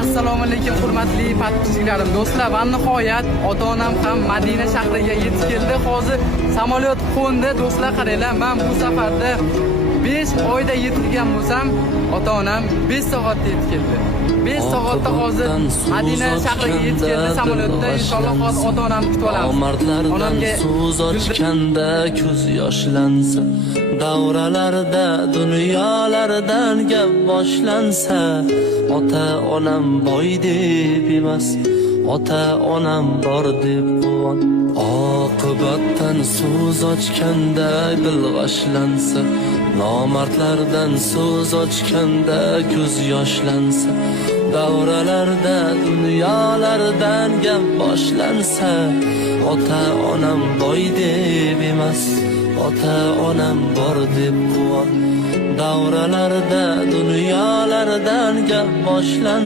Assalomu alaykum hurmatli podpischiklarim, do'stlar. Va nihoyat ota-onam ham Madina shahriga yetib keldi. Hozir samolyot qo'ndi. Do'stlar, qaranglar, men bu safarda 5 oyda yetgan bo'lsam, ota-onam 5 soatda yetib keldi. 5 soatda hozir Madina shahriga yetib keldi samolyotda. Inshaalloh hozir ota-onam kutib olamiz. Onamga so'z ochganda ko'z yoshlansa, davralarda dunyolardan gap boshlansa, ota-onam boy deb emas, ota-onam bor deb quvon. Oqibatdan so'z ochganda dil g'ashlansa, nomardlardan so'z ochganda ko'z yoshlansa, davralarda dunyolardan gap boshlansa, ota-onam boy deb emas, ota-onam bor deb quvon. Davralarda dunyolardan gap boshlansa